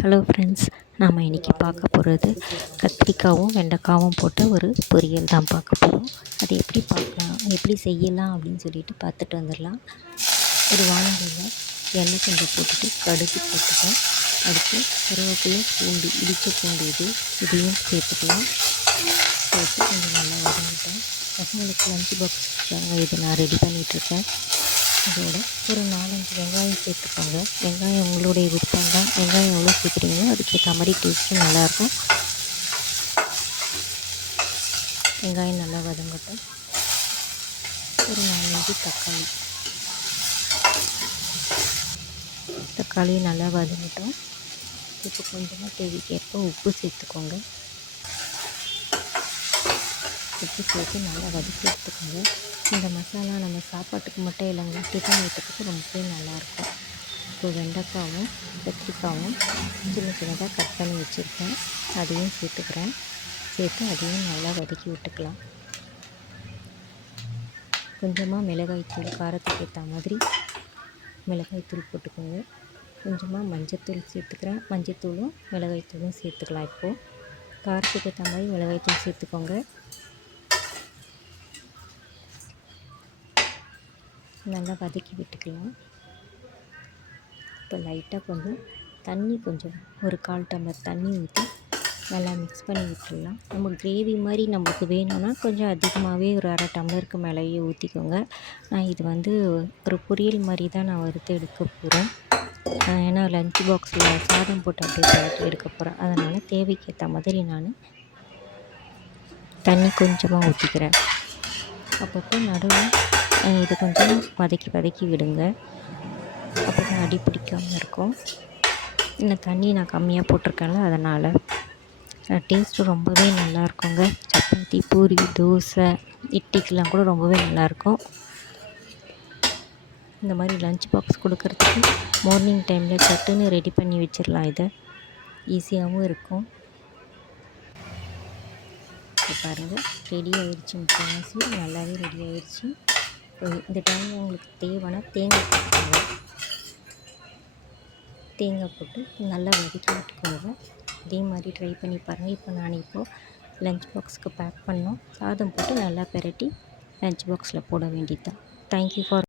Hello friends, நாம் இன்றைக்கி பார்க்க போகிறது கத்திரிக்காவும் வெண்டைக்காவும் போட்ட ஒரு பொரியல் தான் பார்க்க போகிறோம். அது எப்படி செய்யலாம் அப்படின்னு சொல்லிட்டு பார்த்துட்டு வந்துடலாம். ஒரு வானலியில் எண்ணெய் கொஞ்சம் போட்டுட்டு கடுகு போட்டுட்டேன். அடுத்து கருவேப்பிலை, பூண்டு, இடித்த பூண்டு இதையும் சேர்த்துக்கலாம். சேர்த்து கொஞ்சம் நல்லா வதங்கிட்டேன். பசங்களுக்கு லஞ்ச் பாக்ஸ் இது நான் ரெடி பண்ணிகிட்ருக்கேன். அதோட ஒரு 4-5 வெங்காயம் சேர்த்துக்கோங்க. வெங்காயம் உங்களுடைய விருப்பம் தான். வெங்காயம் எவ்வளோ சேர்க்குறீங்களோ அதுக்கேற்ற மாதிரி டேஸ்ட்டும் நல்லாயிருக்கும். வெங்காயம் நல்லா வதங்கட்டும். ஒரு 4-5 தக்காளி நல்லா வதங்கட்டும். இப்போ கொஞ்சமாக தேவைக்கேற்ப உப்பு சேர்த்துக்கோங்க. உப்பு சேர்த்து நல்லா வதக்கி எடுத்துக்கோங்க. இந்த மசாலா நம்ம சாப்பாட்டுக்கு மட்டும் இல்லைங்க, டிஃபன் ஐட்டத்துக்கு ரொம்பவே நல்லாயிருக்கும். இப்போ வெண்டைக்காவும் கத்திரிக்காவும் சின்ன சின்னதாக கட் பண்ணி வச்சுருக்கேன். அதையும் சேர்த்துக்கிறேன். சேர்த்து அதையும் நல்லா வதக்கி விட்டுக்கலாம். கொஞ்சமாக மிளகாய்த்தூள், காரத்துக்கு ஏற்ற மாதிரி மிளகாய்த்தூள் போட்டுக்கோங்க. கொஞ்சமாக மஞ்சத்தூள் சேர்த்துக்கிறேன். மஞ்சத்தூளும் மிளகாய்த்தூளும் சேர்த்துக்கலாம். இப்போது காரத்துக்கு ஏற்ற மாதிரி மிளகாய்த்தூள் சேர்த்துக்கோங்க. நல்லா வதக்கி விட்டுக்கலாம். இப்போ லைட்டாக கொஞ்சம் ஒரு 1/4 டம்ளர் தண்ணி ஊற்றி நல்லா மிக்ஸ் பண்ணி விட்டுடலாம். நம்ம கிரேவி மாதிரி நமக்கு வேணும்னா கொஞ்சம் அதிகமாகவே ஒரு 1/2 டம்ளருக்கு மேலேயே ஊற்றிக்கோங்க. நான் இது ஒரு பொரியல் மாதிரி தான் நான் வறுத்து எடுக்க போகிறேன். ஏன்னா லஞ்ச் பாக்ஸில் சாதம் போட்டு அப்படியே பரட்டி எடுக்க போகிறேன். அதனால் தேவைக்கேற்ற மாதிரி நான் தண்ணி கொஞ்சமாக ஊற்றிக்கிறேன். அப்பப்போ நடுவில் இது கொஞ்சம் வதக்கி விடுங்க. அப்போ தான் அடி பிடிக்காமல் இருக்கும். இந்த தண்ணி நான் கம்மியாக போட்டிருக்கேன்ல, அதனால் டேஸ்ட்டு ரொம்பவே நல்லாயிருக்குங்க. சப்பாத்தி, பூரி, தோசை, இட்லிக்கெலாம் கூட ரொம்பவே நல்லாயிருக்கும். இந்த மாதிரி லஞ்ச் பாக்ஸ் கொடுக்கறதுக்கு மார்னிங் டைமில் சட்டுன்னு ரெடி பண்ணி வச்சிடலாம். இதை ஈஸியாகவும் இருக்கும். இப்போ பாருங்கள், ரெடி ஆகிடுச்சு. முக்கால்வாசி நல்லாவே ரெடி ஆகிடுச்சு. இந்த டைமில் உங்களுக்கு தேவைன்னா தேங்காய் போட்டுக்கோங்க. தேங்காய் போட்டு நல்லா வதக்கி விட்டுக்கோங்க. இதே மாதிரி ட்ரை பண்ணி பாருங்கள். இப்போ நான் லஞ்ச் பாக்ஸுக்கு பேக் பண்ணோம். சாதம் போட்டு நல்லா பெரட்டி லஞ்ச் பாக்ஸில் போட வேண்டியது தான். Thank you for